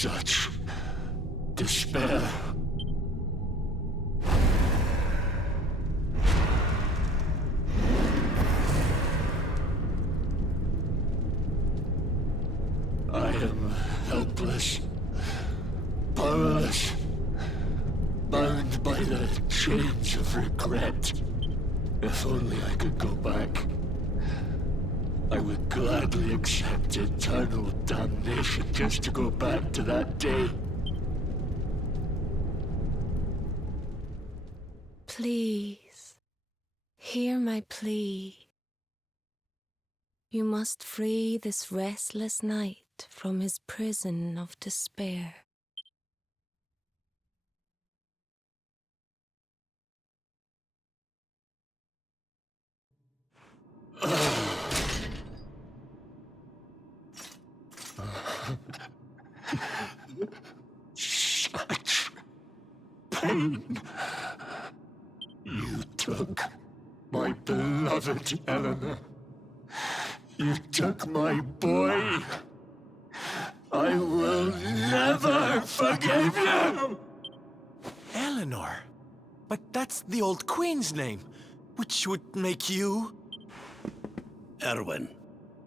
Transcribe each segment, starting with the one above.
Such despair. I am helpless, powerless, bound by the chains of regret. If only I could go back, I would gladly accept eternal damnation just to go back to that day. Please, hear my plea. You must free this restless knight from his prison of despair. Such pain. You took my beloved Eleanor. You took my boy. I will never forgive you! Eleanor? But that's the old queen's name, which would make you... Irwin,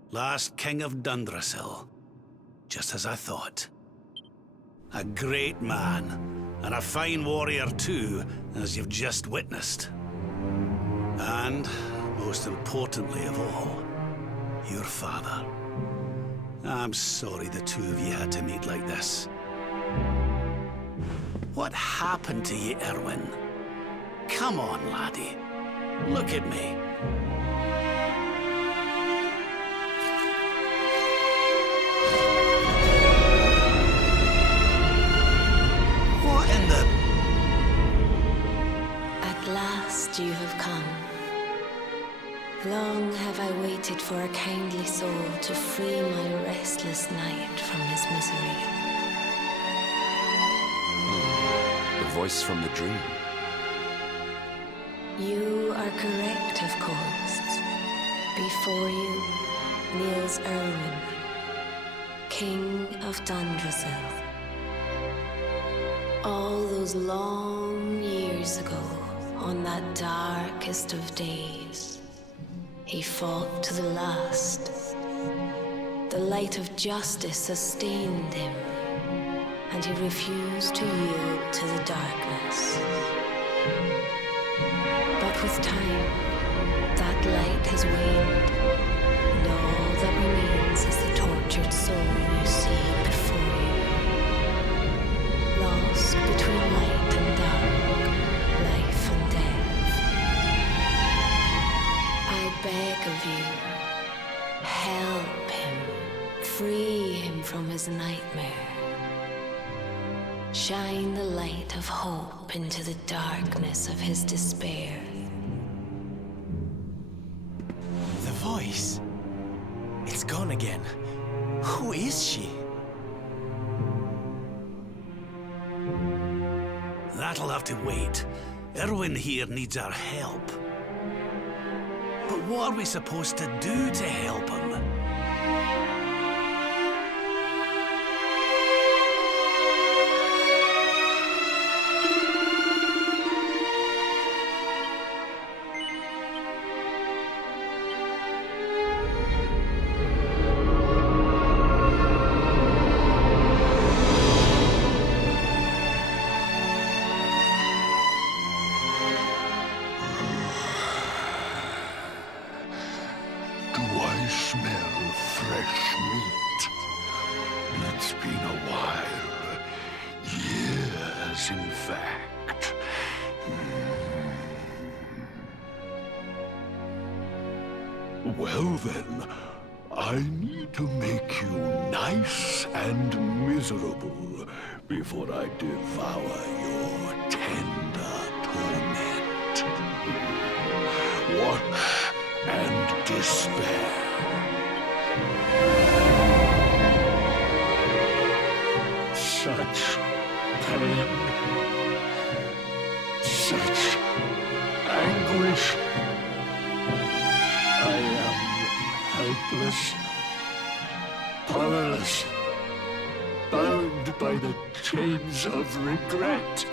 last king of Dundrasil. Just as I thought. A great man, and a fine warrior too, as you've just witnessed. And, most importantly of all, your father. I'm sorry the two of you had to meet like this. What happened to you, Irwin? Come on, laddie. Look at me. What in the... At last you have come. Long have I waited for a kindly soul to free my restless knight from his misery. The voice from the dream. You are correct, of course. Before you kneels Irwin, King of Dundrasil. All those long years ago, on that darkest of days, he fought to the last. The light of justice sustained him, and he refused to yield to the darkness. But with time, that light has waned, and all that remains is the tortured soul you see before you, lost between light and dark, life and death. I beg of you, help him, free him from his nightmare. Shine the light of hope into the darkness of his despair. The voice. It's gone again. Who is she? That'll have to wait. Irwin here needs our help. But what are we supposed to do to help him? Do I smell fresh meat? It's been a while. Years, in fact. Well then, I need to make you nice and miserable before I devour your tender torment. Watch and despair. Such pain, such anguish. I am helpless, powerless, bound by the chains of regret.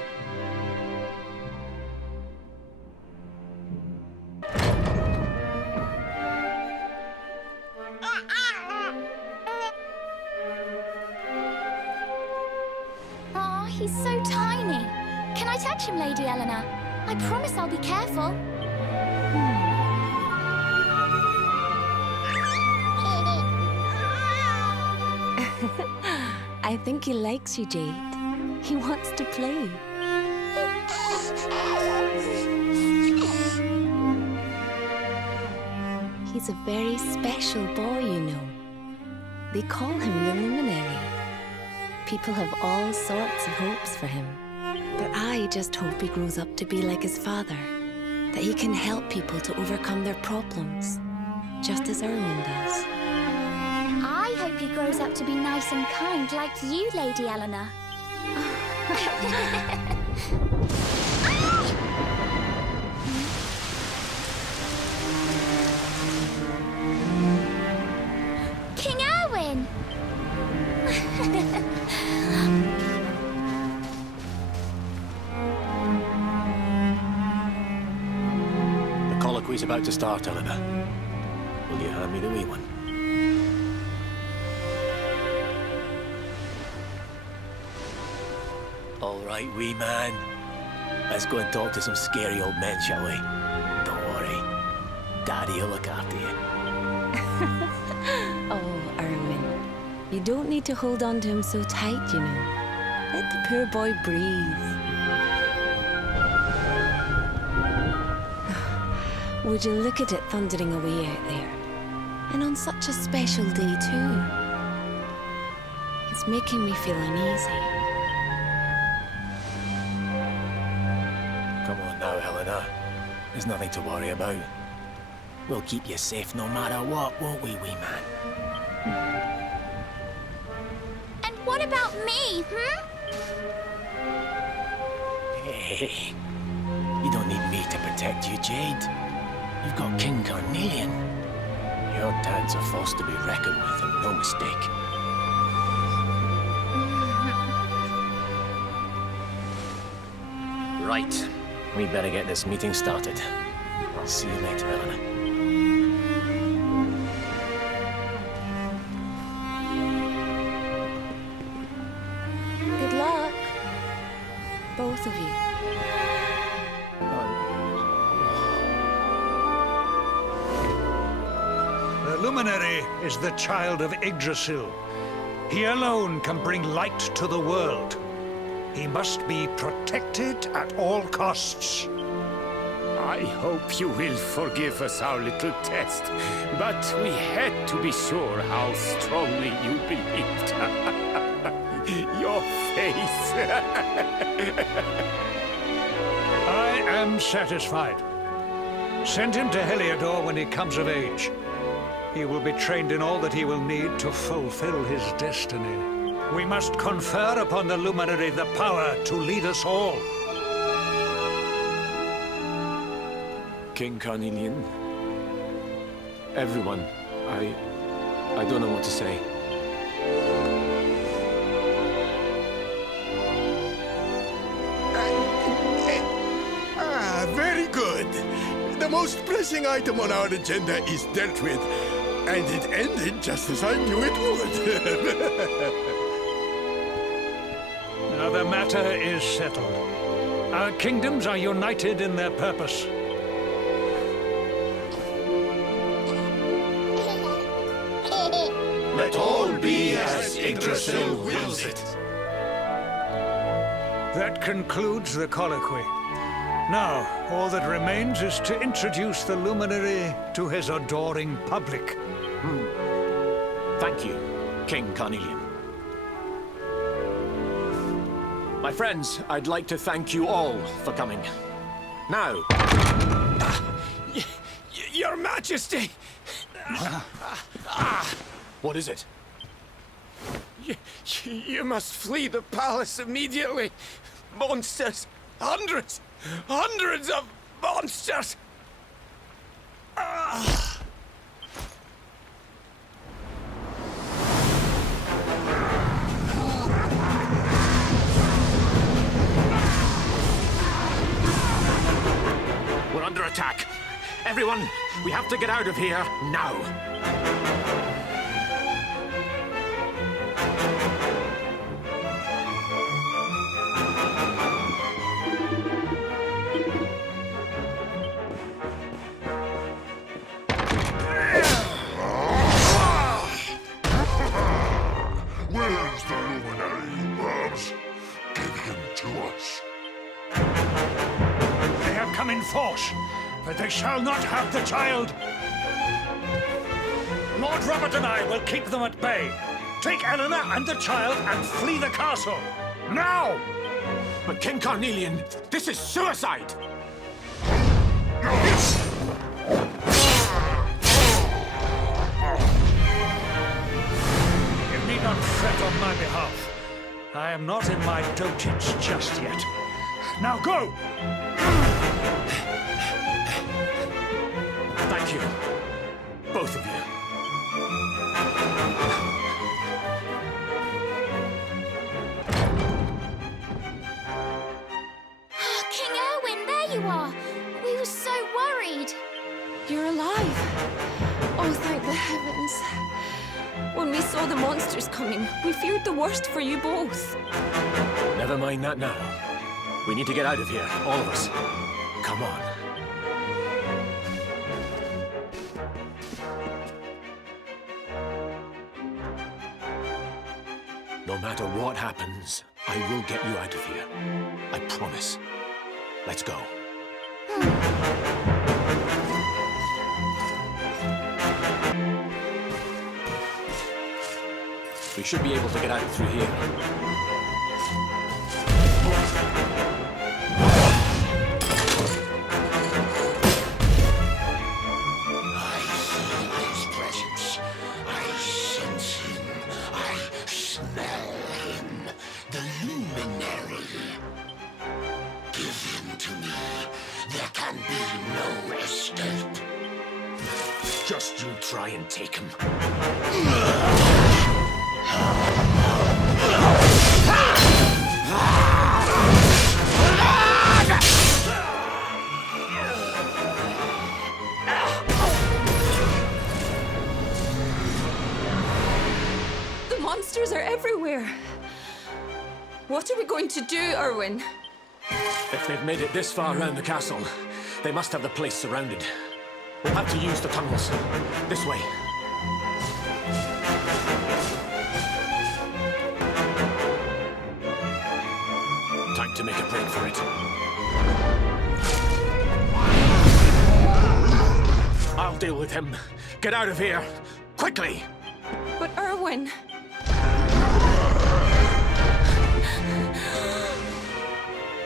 Aw, he's so tiny. Can I touch him, Lady Eleanor? I promise I'll be careful. I think he likes you, Jade. He wants to play. He's a very special boy, you know. They call him the Luminary. People have all sorts of hopes for him. But I just hope he grows up to be like his father. That he can help people to overcome their problems, just as Irwin does. I hope he grows up to be nice and kind like you, Lady Eleanor. King Irwin! The colloquy's about to start, Eleanor. Will you hand me the wee one? All right, wee man. Let's go and talk to some scary old men, shall we? Don't worry. Daddy will look after you. Oh, Irwin. You don't need to hold on to him so tight, you know. Let the poor boy breathe. Would you look at it thundering away out there? And on such a special day, too. It's making me feel uneasy. Come on now, Eleanor. There's nothing to worry about. We'll keep you safe no matter what, won't we, wee man? And what about me, Hey, you don't need me to protect you, Jade. You've got King Carnelian. Your dad's a force to be reckoned with, and no mistake. Right. We better get this meeting started. I'll see you later, Eleanor. Good luck. Both of you. The Luminary is the child of Yggdrasil. He alone can bring light to the world. He must be protected at all costs. I hope you will forgive us our little test, but we had to be sure how strongly you believed. Your face. I am satisfied. Send him to Heliodor when he comes of age. He will be trained in all that he will need to fulfill his destiny. We must confer upon the Luminary the power to lead us all. King Carnelian. Everyone. I don't know what to say. Very good. The most pressing item on our agenda is dealt with. And it ended just as I knew it would. Now the matter is settled. Our kingdoms are united in their purpose. Let all be as Yggdrasil wills it. That concludes the colloquy. Now, all that remains is to introduce the Luminary to his adoring public. Thank you, King Carnelian. My friends, I'd like to thank you all for coming. Now... Your Majesty! What is it? You must flee the palace immediately. Monsters! Hundreds! Hundreds of monsters! everyone! We have to get out of here now! Where's the luminary, Babs? Give him to us. They have come in force, but they shall not have the child. Lord Robert and I will keep them at bay. Take Eleanor and the child and flee the castle. Now! But King Carnelian, this is suicide! You need not fret on my behalf. I am not in my dotage just yet. Now go! Thank you. Both of you. King Irwin, there you are. We were so worried. You're alive. Oh, thank the heavens. When we saw the monsters coming, we feared the worst for you both. Never mind that now. We need to get out of here, all of us. Come on. No matter what happens, I will get you out of here. I promise. Let's go. We should be able to get out through here. The luminary. Give him to me. There can be no escape. Just you try and take him. The monsters are everywhere. What are we going to do, Irwin? If they've made it this far around the castle, they must have the place surrounded. We'll have to use the tunnels. This way. Time to make a break for it. I'll deal with him. Get out of here. Quickly! But Irwin...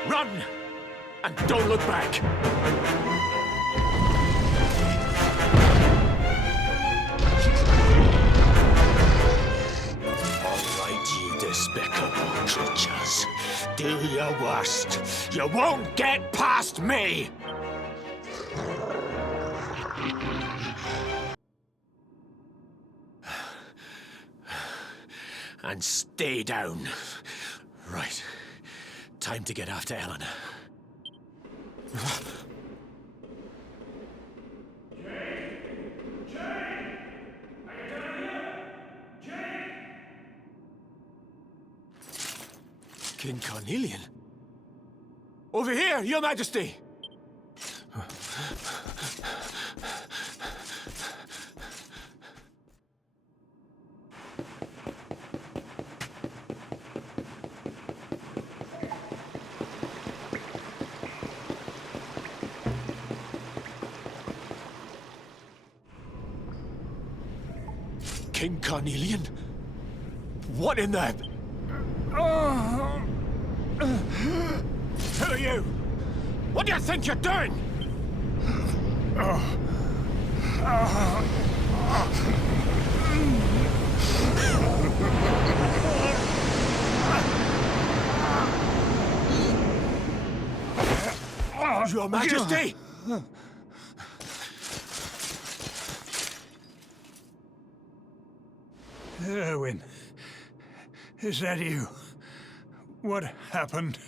Run! And don't look back! All right, you despicable creatures. Do your worst. You won't get past me! And stay down. Right. Time to get after Eleanor. King Carnelian? Over here, Your Majesty! King Carnelian? What in the... Who are you? What do you think you're doing? Your Majesty! Irwin, is that you? What happened?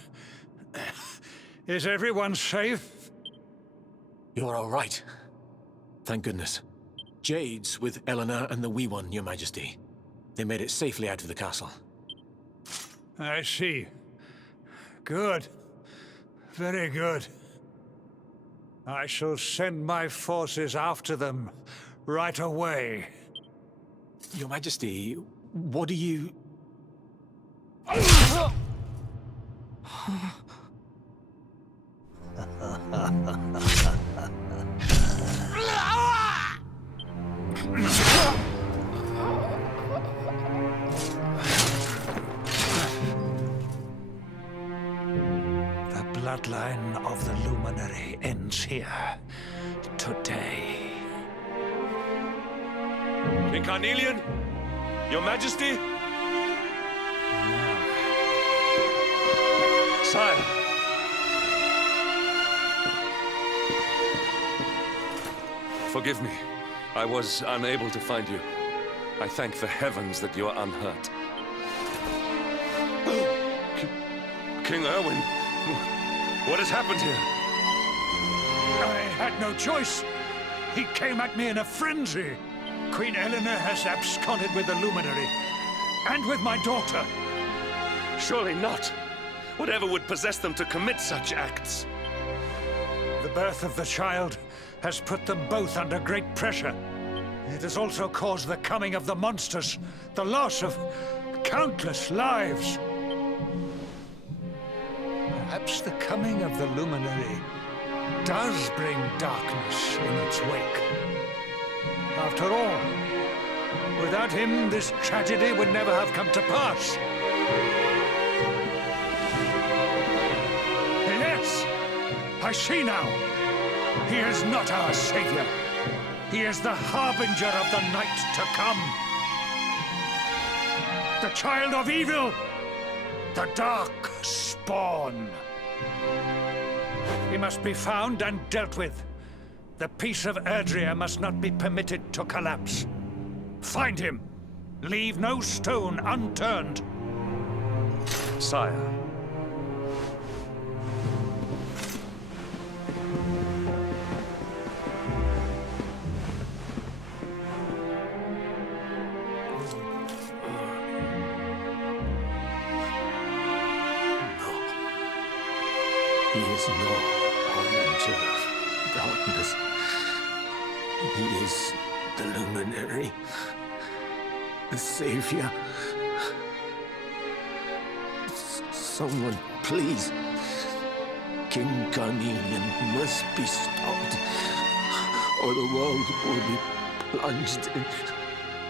Is everyone safe? You're all right. Thank goodness. Jade's with Eleanor and the wee one, Your Majesty. They made it safely out of the castle. I see. Good. Very good. I shall send my forces after them right away. Your Majesty, what do you... The bloodline of the Luminary ends here. Today. King Carnelian? Your Majesty? Sire! Forgive me. I was unable to find you. I thank the heavens that you are unhurt. King Irwin, what has happened here? I had no choice. He came at me in a frenzy. Queen Eleanor has absconded with the Luminary, and with my daughter. Surely not. Whatever would possess them to commit such acts? The birth of the child has put them both under great pressure. It has also caused the coming of the monsters, the loss of countless lives. Perhaps the coming of the Luminary does bring darkness in its wake. After all, without him, this tragedy would never have come to pass. Yes, I see now. He is not our savior. He is the harbinger of the night to come. The child of evil. The dark spawn. He must be found and dealt with. The peace of Erdrea must not be permitted to collapse. Find him. Leave no stone unturned. Sire. He is no harbinger of darkness. He is the Luminary, the Savior. Someone, please. King Carnelian must be stopped, or the world will be plunged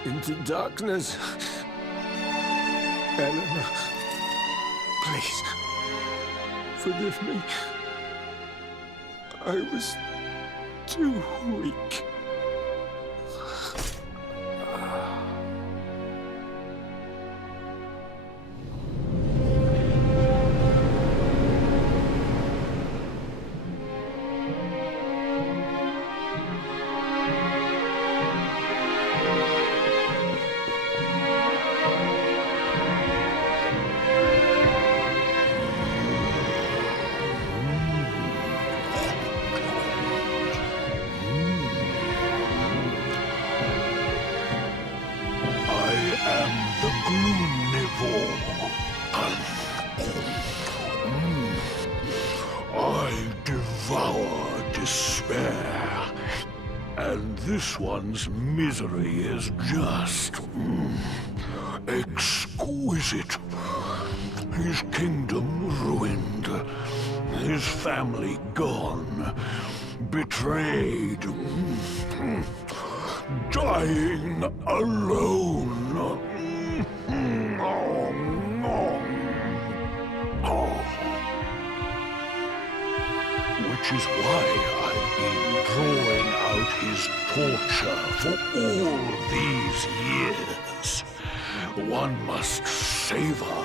into darkness. Eleanor, please. Forgive me. I was too weak. I devour despair, and this one's misery is just exquisite. His kingdom ruined, his family gone, betrayed, dying alone. Which is why I've been drawing out his torture for all these years. One must savor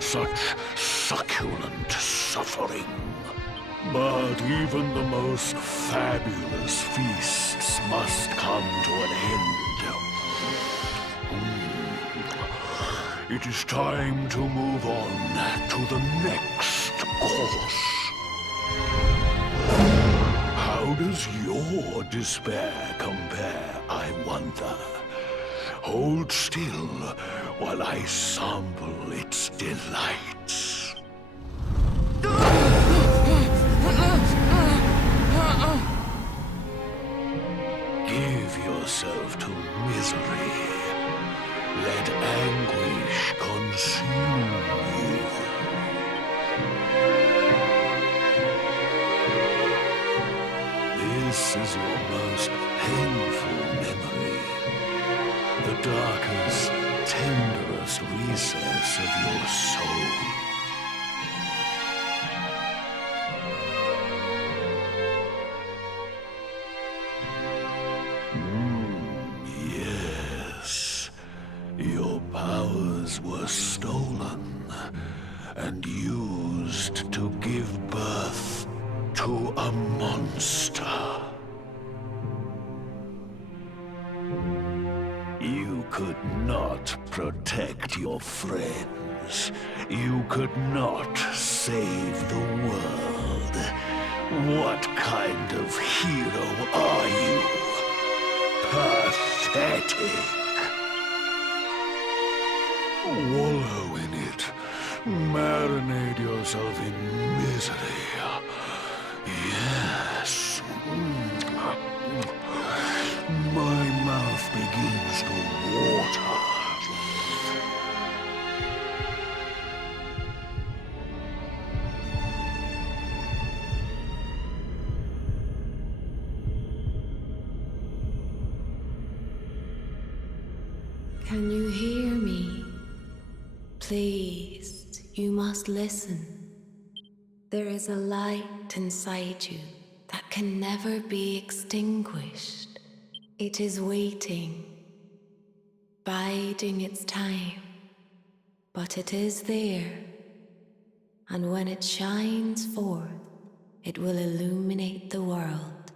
such succulent suffering. But even the most fabulous feasts must come to an end. It is time to move on to the next course. How does your despair compare, I wonder? Hold still while I sample its delights. Give yourself to misery. Let anguish consume you. This is your most painful memory. The darkest, tenderest recess of your soul. Yes. Your powers were stolen and used to give birth to a monster. You could not protect your friends. You could not save the world. What kind of hero are you? Pathetic. Wallow in it. Marinate yourself in misery. Yes. My mouth begins to water. Can you hear me? Please, you must listen. There is a light inside you that can never be extinguished. It is waiting, biding its time, but it is there, and when it shines forth, it will illuminate the world.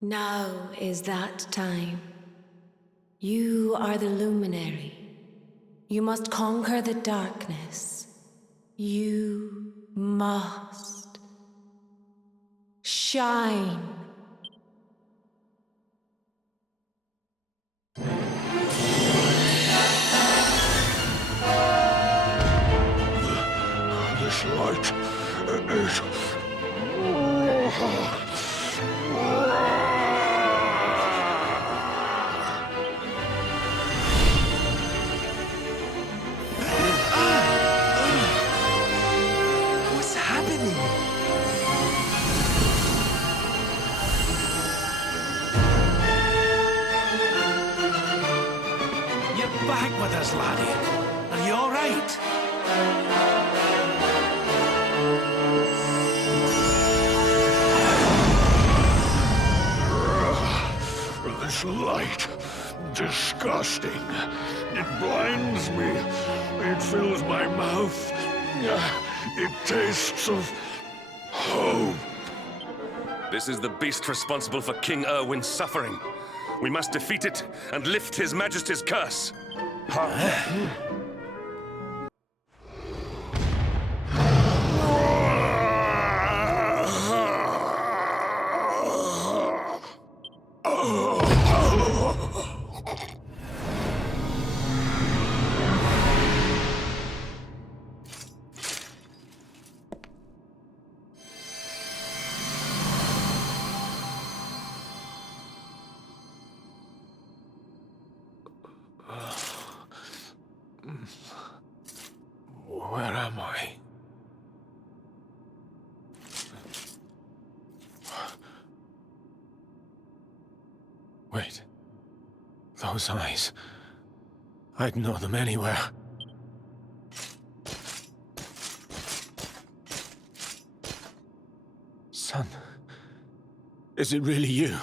Now is that time. You are the luminary. You must conquer the darkness. You must shine. This light is... What's happening? You're back with us, laddie. Are you all right? This light, disgusting. It blinds me. It fills my mouth. It tastes of hope. This is the beast responsible for King Irwin's suffering. We must defeat it and lift His Majesty's curse. Where am I? Wait. Those eyes. I'd know them anywhere. Son. Is it really you?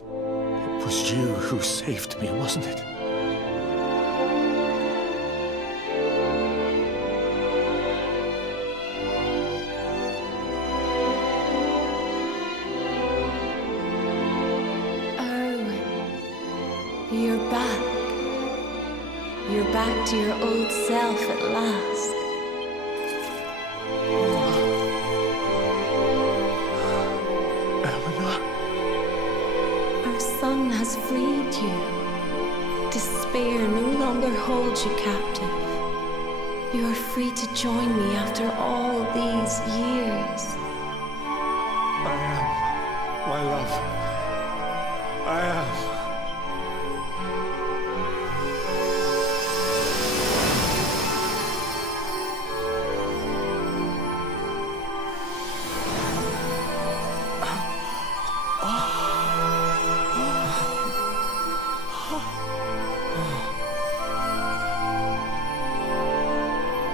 It was you who saved me, wasn't it? You're back. You're back to your old self at last. Irwin has freed you. Despair no longer holds you captive. You are free to join me after all these years. I am, my love. I am.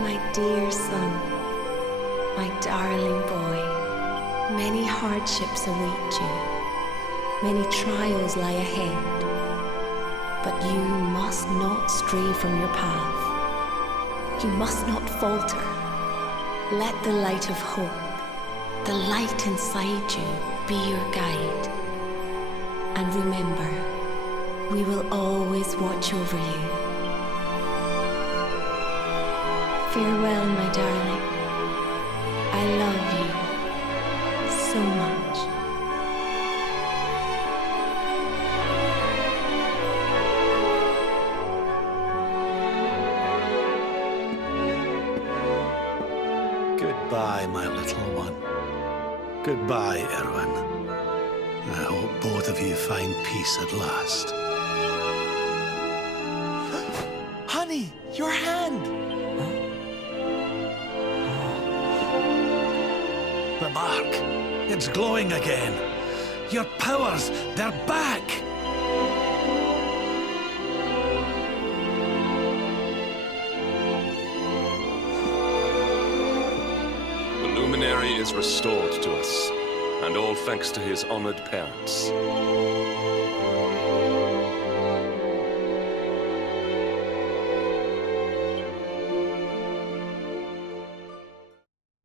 My dear son, my darling boy, many hardships await you, many trials lie ahead, but you must not stray from your path. You must not falter. Let the light of hope, the light inside you, be your guide. And remember, we will always watch over you. Farewell, my darling. I love you so much. Goodbye, my little one. Goodbye, Irwin. I hope both of you find peace at last. Honey, your hand! The mark, it's glowing again. Your powers, they're back! The luminary is restored to us, and all thanks to his honored parents.